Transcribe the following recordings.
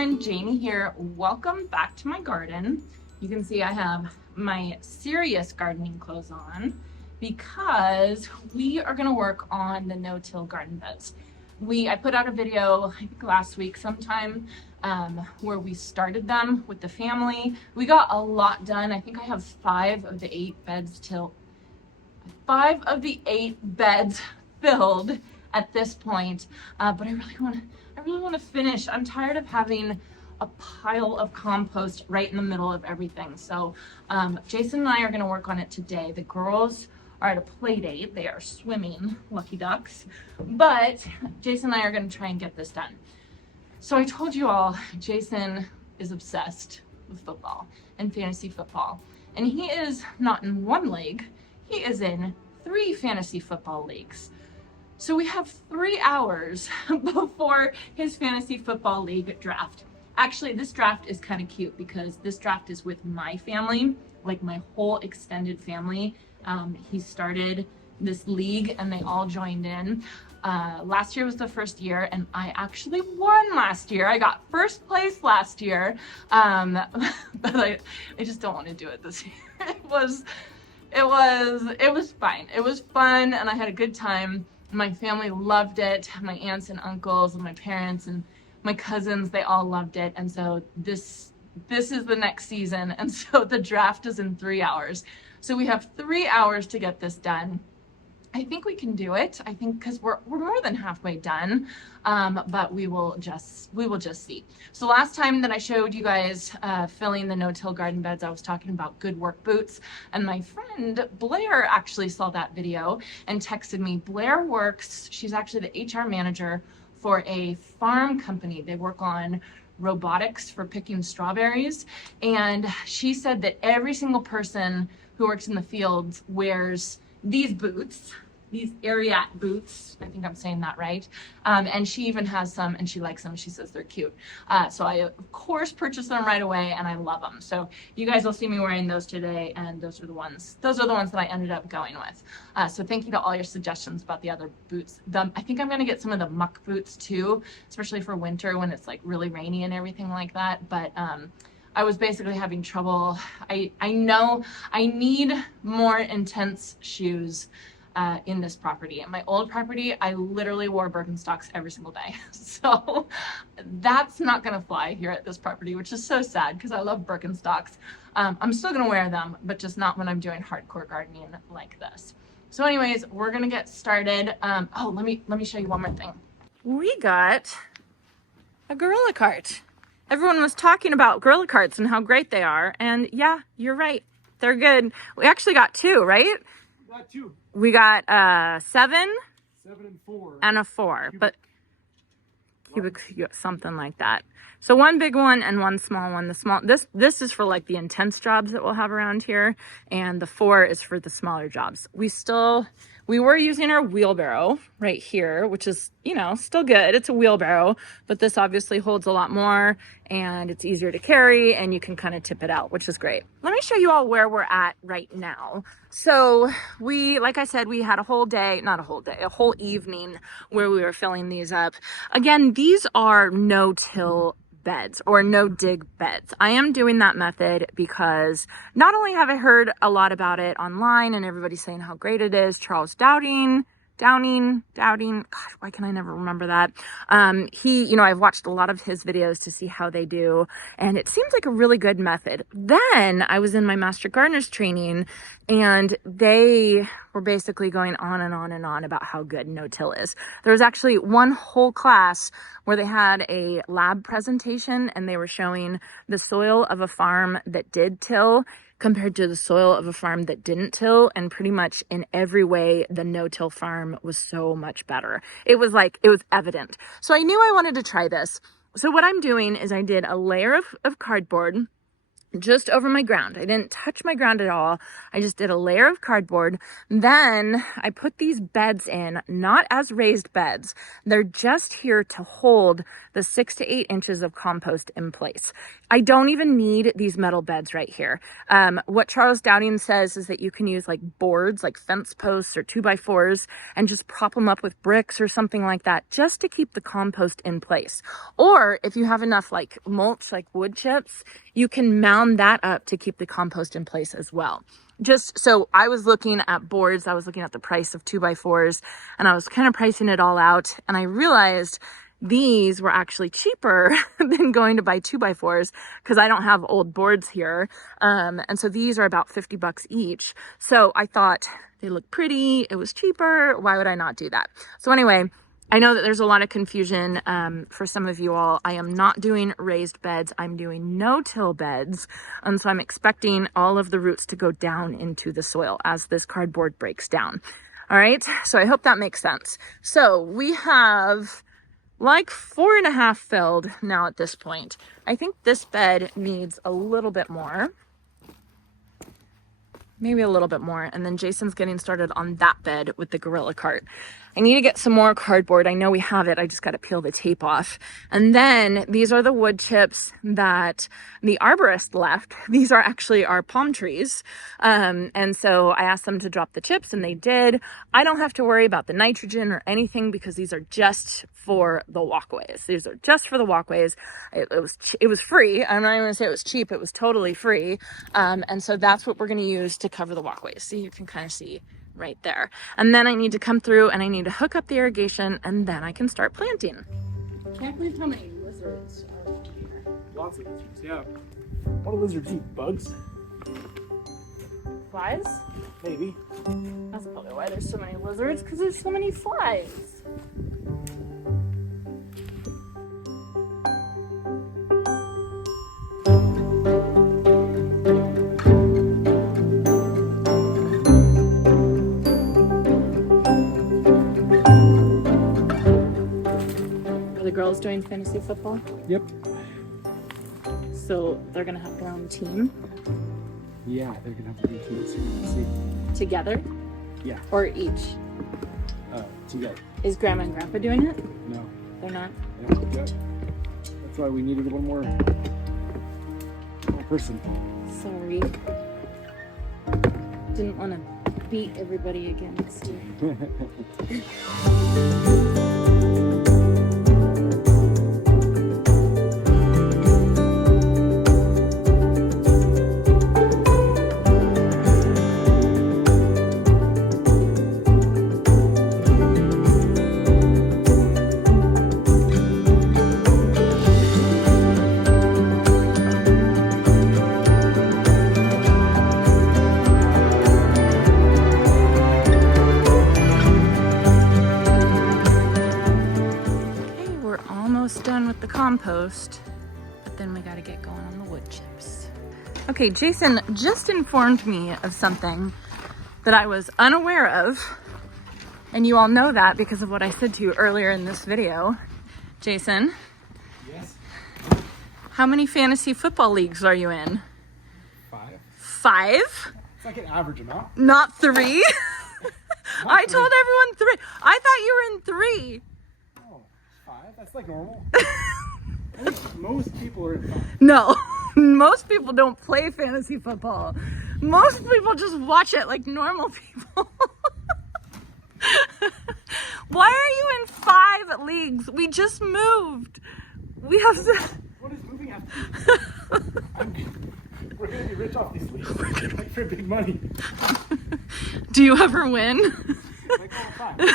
everyone, Janie here. Welcome back to my garden. You can see I have my serious gardening clothes on because we are gonna work on the no-till garden beds. I put out a video, I think last week sometime, where we started them with the family. We got a lot done. I think I have 5 of the 8 beds filled at this point, but I really want to finish. I'm tired of having a pile of compost right in the middle of everything. So Jason and I are going to work on it today. The girls are at a play date. They are swimming, lucky ducks, but Jason and I are going to try and get this done. So I told you all, Jason is obsessed with football and fantasy football, and he is not in one league, he is in 3 fantasy football leagues. So we have 3 hours before his fantasy football league draft. Actually, this draft is kind of cute because this draft is with my family, like my whole extended family. He started this league and they all joined in. Last year was the first year and I actually won last year. I got first place last year, but I just don't want to do it this year. It was fine. It was fun and I had a good time. My family loved it. My aunts and uncles and my parents and my cousins, they all loved it. And so this is the next season. And so the draft is in 3 hours. So we have 3 hours to get this done. I think we can do it. I think because we're more than halfway done, but we will just see. So last time that I showed you guys filling the no-till garden beds, I was talking about good work boots, and my friend Blair actually saw that video and texted me. Blair works, she's actually the HR manager for a farm company. They work on robotics for picking strawberries, and she said that every single person who works in the fields wears these boots, these Ariat boots. I think I'm saying that right. And she even has some and she likes them. She says they're cute. So I of course purchased them right away and I love them. So you guys will see me wearing those today, and those are the ones that I ended up going with. So thank you to all your suggestions about the other boots. I think I'm gonna get some of the muck boots too, especially for winter when it's like really rainy and everything like that. But I was basically having trouble. I know I need more intense shoes in this property. In my old property, I literally wore Birkenstocks every single day. So that's not gonna fly here at this property, which is so sad because I love Birkenstocks. I'm still gonna wear them, but just not when I'm doing hardcore gardening like this. So anyways, we're gonna get started. Oh, let me show you one more thing. We got a gorilla cart. Everyone was talking about gorilla carts and how great they are. And yeah, you're right. They're good. We actually got 2, right? We got 2. We got 7 and 4. And a 4, but cubic, something like that. So 1 big one and 1 small one. This is for like the intense jobs that we'll have around here, and the 4 is for the smaller jobs. We were using our wheelbarrow right here, which is, you know, still good. It's a wheelbarrow, but this obviously holds a lot more and it's easier to carry and you can kind of tip it out, which is great. Let me show you all where we're at right now. So like I said, we had a whole evening where we were filling these up. Again, these are no-till beds or no dig beds. I am doing that method because not only have I heard a lot about it online and everybody's saying how great it is, Charles Dowding, gosh, why can I never remember that? I've watched a lot of his videos to see how they do, and it seems like a really good method. Then I was in my Master Gardener's training, and they were basically going on and on and on about how good no-till is. There was actually one whole class where they had a lab presentation, and they were showing the soil of a farm that did till compared to the soil of a farm that didn't till, and pretty much in every way the no-till farm was so much better. It was evident. So I knew I wanted to try this. So what I'm doing is I did a layer of cardboard just over my ground. I didn't touch my ground at all. I just did a layer of cardboard. Then I put these beds in, not as raised beds. They're just here to hold the 6 to 8 inches of compost in place. I don't even need these metal beds right here. What Charles Dowding says is that you can use like boards, like fence posts or 2x4s, and just prop them up with bricks or something like that, just to keep the compost in place. Or if you have enough like mulch, like wood chips, you can mound that up to keep the compost in place as well. Just so I was looking at boards, I was looking at the price of 2x4s, and I was kind of pricing it all out, and I realized these were actually cheaper than going to buy 2x4s because I don't have old boards here. And so these are about $50 each. So I thought they look pretty, it was cheaper, why would I not do that? So anyway, I know that there's a lot of confusion for some of you all. I am not doing raised beds. I'm doing no-till beds. And so I'm expecting all of the roots to go down into the soil as this cardboard breaks down. All right, so I hope that makes sense. So we have like 4.5 filled now at this point. I think this bed needs a little bit more. Maybe a little bit more. And then Jason's getting started on that bed with the gorilla cart. I need to get some more cardboard. I know we have it. I just got to peel the tape off. And then these are the wood chips that the arborist left. These are actually our palm trees. And so I asked them to drop the chips and they did. I don't have to worry about the nitrogen or anything because these are just for the walkways. These are just for the walkways. It was free. I'm not even gonna say it was cheap. It was totally free. And so that's what we're going to use to cover the walkways. So you can kind of see right there. And then I need to come through and I need to hook up the irrigation and then I can start planting. Can't believe how many lizards are here. Lots of lizards, yeah. What do lizards eat? Bugs? Flies? Maybe. That's probably why there's so many lizards, because there's so many flies. The girls doing fantasy football? Yep. So they're gonna have their own team? Yeah, they're gonna have to do teams. Together? Yeah. Or each? Together. Is Grandma and Grandpa doing it? No. They're not? They don't do it. That's why we needed one more person. Sorry. Didn't want to beat everybody against you. Done with the compost, but then we got to get going on the wood chips. Okay, Jason just informed me of something that I was unaware of, and you all know that because of what I said to you earlier in this video. Jason? Yes? How many fantasy football leagues are you in? 5. 5? It's like an average amount. Not 3? I 3. told everyone 3. I thought you were in 3. 5? That's like normal. I think most people are in 5. No, most people don't play fantasy football. Most people just watch it like normal people. Why are you in 5 leagues? We just moved. We have to... What does moving have to do? We're going to be rich off these leagues. Like for big money. Do you ever win? Like all the time.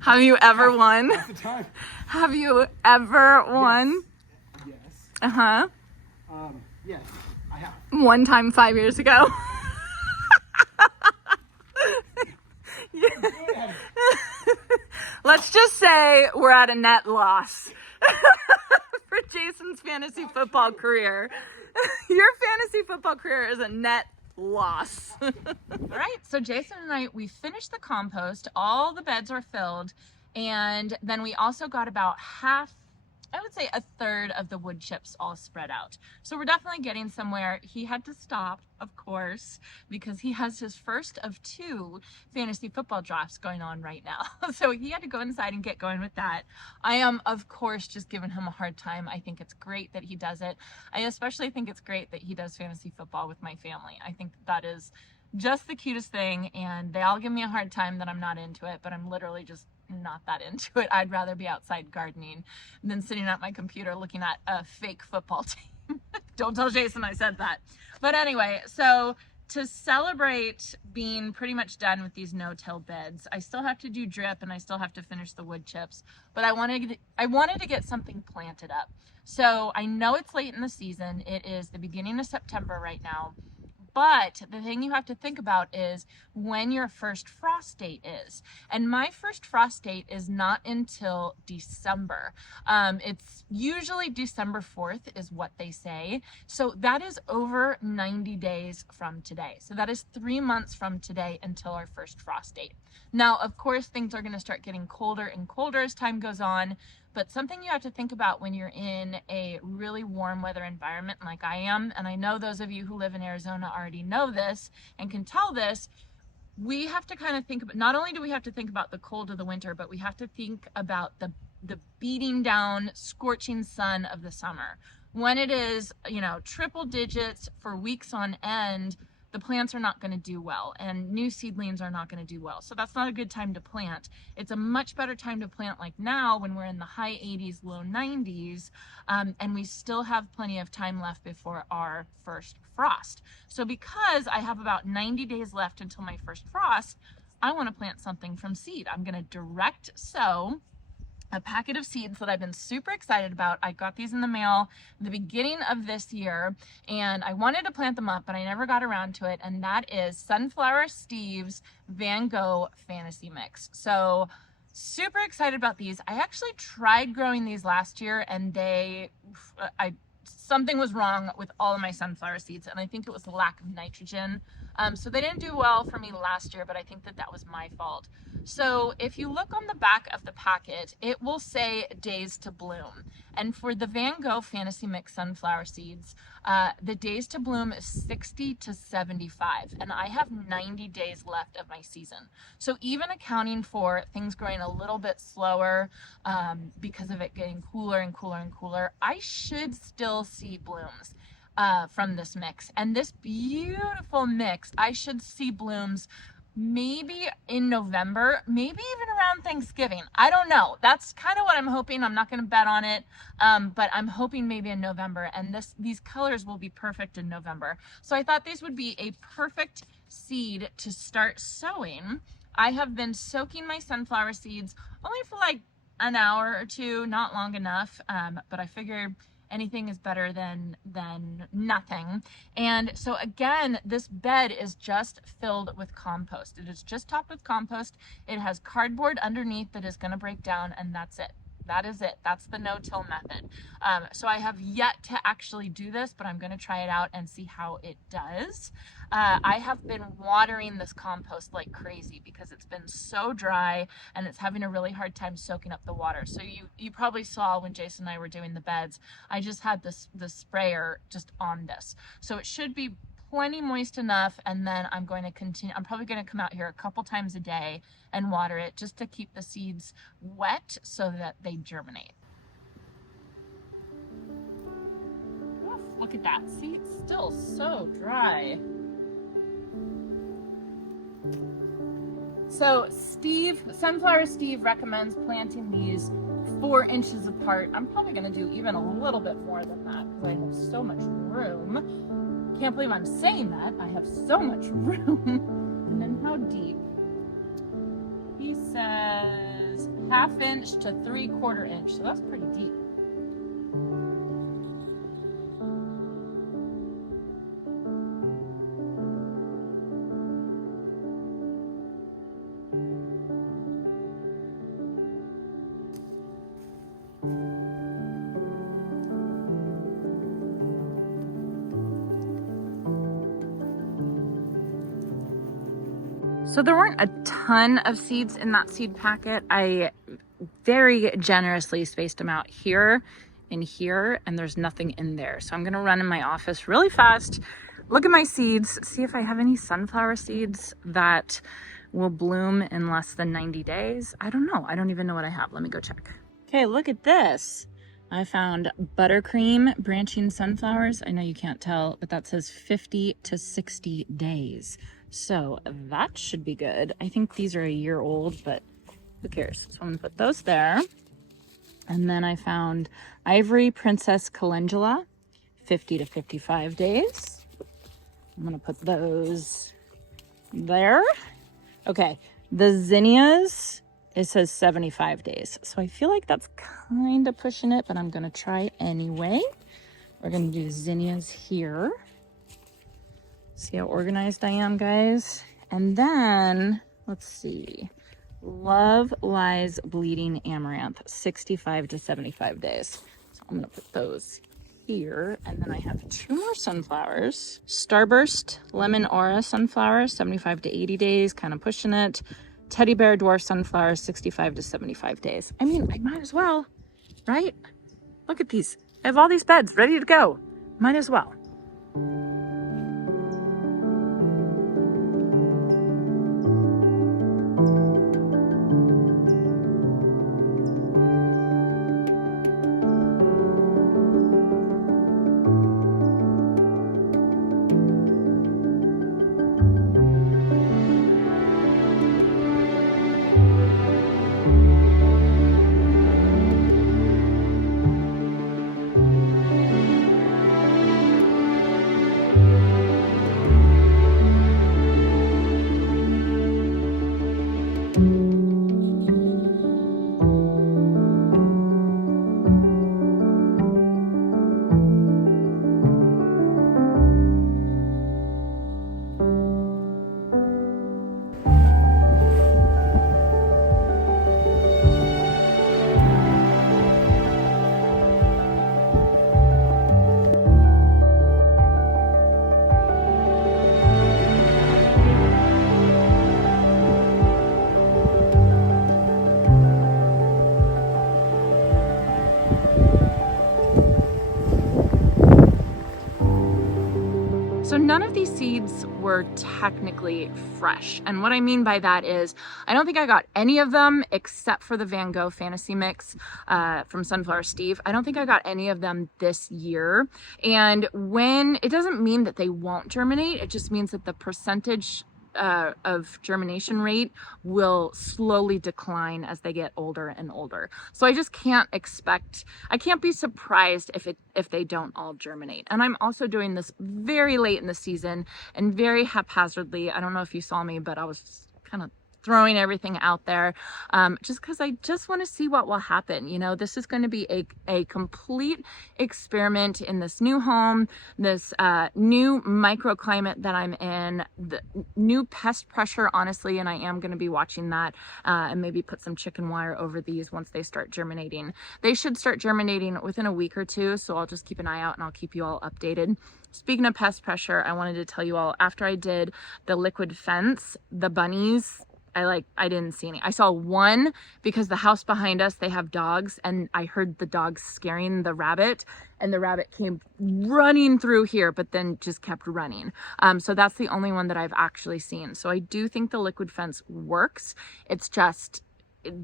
Have you ever won? Half the time. Have you ever won? Yes. Uh-huh. Yes, I have. One time 5 years ago. Yeah. Let's just say we're at a net loss for Jason's fantasy football career. Your fantasy football career is a net loss. All right, so Jason and we finished the compost. All the beds are filled. And then we also got about half I would say a third of the wood chips all spread out. So we're definitely getting somewhere. He had to stop, of course, because he has his first of 2 fantasy football drafts going on right now. So he had to go inside and get going with that. I am, of course, just giving him a hard time. I think it's great that he does it. I especially think it's great that he does fantasy football with my family. I think that is just the cutest thing, and they all give me a hard time that I'm not into it, but I'm literally just not that into it. I'd rather be outside gardening than sitting at my computer looking at a fake football team. Don't tell Jason I said that. But anyway, so to celebrate being pretty much done with these no-till beds, I still have to do drip and I still have to finish the wood chips, but I wanted to get something planted up. So I know it's late in the season. It is the beginning of September right now. But the thing you have to think about is when your first frost date is. And my first frost date is not until December. It's usually December 4th is what they say. So that is over 90 days from today. So that is 3 months from today until our first frost date. Now, of course, things are going to start getting colder and colder as time goes on. But something you have to think about when you're in a really warm weather environment like I am, and I know those of you who live in Arizona already know this and can tell this, we have to kind of think about, not only do we have to think about the cold of the winter, but we have to think about the beating down, scorching sun of the summer. When it is, triple digits for weeks on end, the plants are not going to do well, and new seedlings are not going to do well. So that's not a good time to plant. It's a much better time to plant like now when we're in the high 80s, low 90s, and we still have plenty of time left before our first frost. So because I have about 90 days left until my first frost, I want to plant something from seed. I'm going to direct sow a packet of seeds that I've been super excited about. I got these in the mail at the beginning of this year, and I wanted to plant them up, but I never got around to it, and that is Sunflower Steve's Van Gogh Fantasy Mix. So super excited about these. I actually tried growing these last year, and something was wrong with all of my sunflower seeds, and I think it was the lack of nitrogen. So they didn't do well for me last year, but I think that was my fault. So if you look on the back of the packet, it will say days to bloom. And for the Van Gogh Fantasy Mix sunflower seeds, the days to bloom is 60 to 75. And I have 90 days left of my season. So even accounting for things growing a little bit slower because of it getting cooler and cooler and cooler, I should still see blooms from this mix. And this beautiful mix, I should see blooms maybe in November, maybe even around Thanksgiving. I don't know. That's kind of what I'm hoping. I'm not going to bet on it, but I'm hoping maybe in November, and these colors will be perfect in November. So I thought these would be a perfect seed to start sowing. I have been soaking my sunflower seeds only for like an hour or two, not long enough, but I figured anything is better than nothing. And so again, this bed is just filled with compost. It is just topped with compost. It has cardboard underneath that is going to break down, and that's it. That is it. That's the no-till method. So I have yet to actually do this, but I'm going to try it out and see how it does. I have been watering this compost like crazy because it's been so dry and it's having a really hard time soaking up the water. So you probably saw when Jason and I were doing the beds, I just had the sprayer just on this. So it should be plenty moist enough, and then I'm going to continue. I'm probably going to come out here a couple times a day and water it just to keep the seeds wet so that they germinate. Oof, look at that. See, it's still so dry. So Sunflower Steve recommends planting these 4 inches apart. I'm probably going to do even a little bit more than that because I have so much room. Can't believe I'm saying that. I have so much room. And then how deep? He says 1/2 inch to 3/4 inch. So that's pretty deep. So there weren't a ton of seeds in that seed packet. I very generously spaced them out here and here, and there's nothing in there. So I'm gonna run in my office really fast, look at my seeds, see if I have any sunflower seeds that will bloom in less than 90 days. I don't know. I don't even know what I have. Let me go check. Okay, look at this. I found buttercream branching sunflowers. I know you can't tell, but that says 50 to 60 days. So that should be good. I think these are a year old, but who cares? So I'm gonna put those there. And then I found Ivory Princess Calendula, 50 to 55 days. I'm gonna put those there. Okay, the zinnias, it says 75 days. So I feel like that's kind of pushing it, but I'm gonna try anyway. We're gonna do zinnias here. See how organized I am, guys? And then, let's see. Love Lies Bleeding Amaranth, 65 to 75 days. So I'm gonna put those here. And then I have 2 more sunflowers. Starburst Lemon Aura Sunflower, 75 to 80 days, kind of pushing it. Teddy Bear Dwarf Sunflower, 65 to 75 days. I mean, I might as well, right? Look at these. I have all these beds ready to go. Might as well. So none of these seeds were technically fresh. And what I mean by that is, I don't think I got any of them except for the Van Gogh Fantasy Mix from Sunflower Steve. I don't think I got any of them this year. And when, it doesn't mean that they won't germinate, it just means that the percentage of germination rate will slowly decline as they get older and older. So I just can't expect, I can't be surprised if they don't all germinate. And I'm also doing this very late in the season and very haphazardly. I don't know if you saw me, but I was kind of throwing everything out there just because I just want to see what will happen. You know, this is going to be a complete experiment in this new home, this new microclimate that I'm in, the new pest pressure, honestly, and I am going to be watching that and maybe put some chicken wire over these once they start germinating. They should start germinating within a week or two, so I'll just keep an eye out and I'll keep you all updated. Speaking of pest pressure, I wanted to tell you all, after I did the liquid fence, the bunnies, I didn't see any. I saw one because the house behind us, they have dogs, and I heard the dogs scaring the rabbit, and the rabbit came running through here, but then just kept running. So that's the only one that I've actually seen. So I do think the liquid fence works. It's just,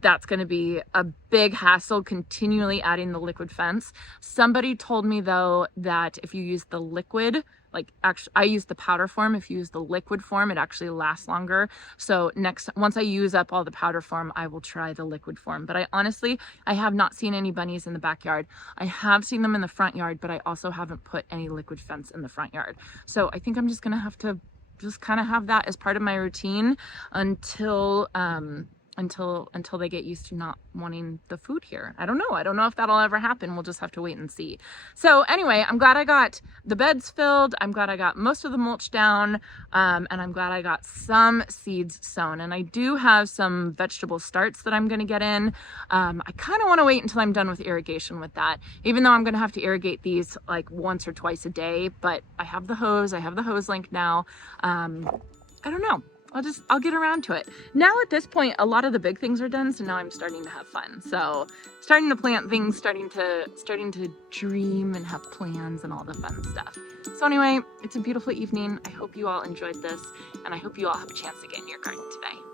that's going to be a big hassle continually adding the liquid fence. Somebody told me though that if you use the liquid, like actually I use the powder form, if you use the liquid form, it actually lasts longer. So once I use up all the powder form, I will try the liquid form. But I have not seen any bunnies in the backyard. I have seen them in the front yard, but I also haven't put any liquid fence in the front yard. So I think I'm just going to have to just kind of have that as part of my routine until they get used to not wanting the food here. I don't know if that'll ever happen. We'll just have to wait and see. So anyway, I'm glad I got the beds filled. I'm glad I got most of the mulch down, and I'm glad I got some seeds sown. And I do have some vegetable starts that I'm going to get in. I kind of want to wait until I'm done with irrigation with that, even though I'm going to have to irrigate these like once or twice a day. But I have the hose link now. I don't know. I'll get around to it. Now at this point, a lot of the big things are done, so now I'm starting to have fun. So starting to plant things, starting to dream and have plans and all the fun stuff. So anyway, it's a beautiful evening. I hope you all enjoyed this, and I hope you all have a chance to get in your garden today.